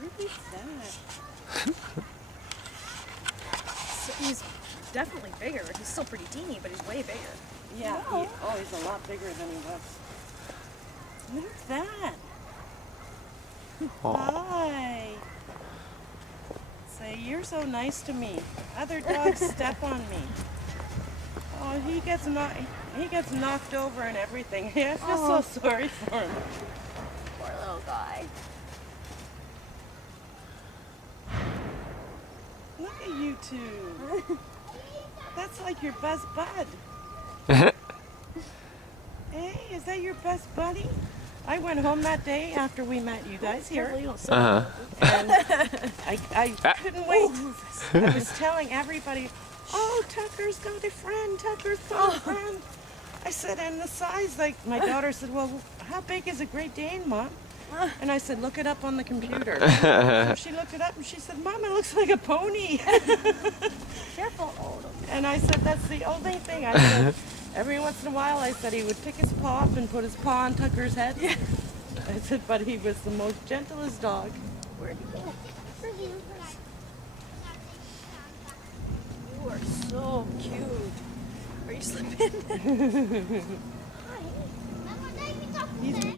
Look at that. So he's definitely bigger. He's still pretty teeny, but he's way bigger. Yeah, he's a lot bigger than he was. Look at that. Hi. Say, you're so nice to me. Other dogs step on me. Oh, he gets knocked over and everything. I feel so sorry for him. Poor little guy. Look at you two. That's like your best bud. Hey, is that your best buddy? I went home that day after we met you guys here. Uh-huh. And I couldn't wait. I was telling everybody, oh, Tucker's got a friend, Tucker's got a friend. I said, and the size, like, my daughter said, well, how big is a Great Dane, Mom? And I said, look it up on the computer. So she looked it up and she said, Mom, it looks like a pony. Careful. And I said, that's the only thing. I said, every once in a while, I said he would pick his paw up and put his paw on Tucker's head. Yeah. I said, but he was the most gentlest dog. Where'd he go? You are so cute. Are you slipping? He's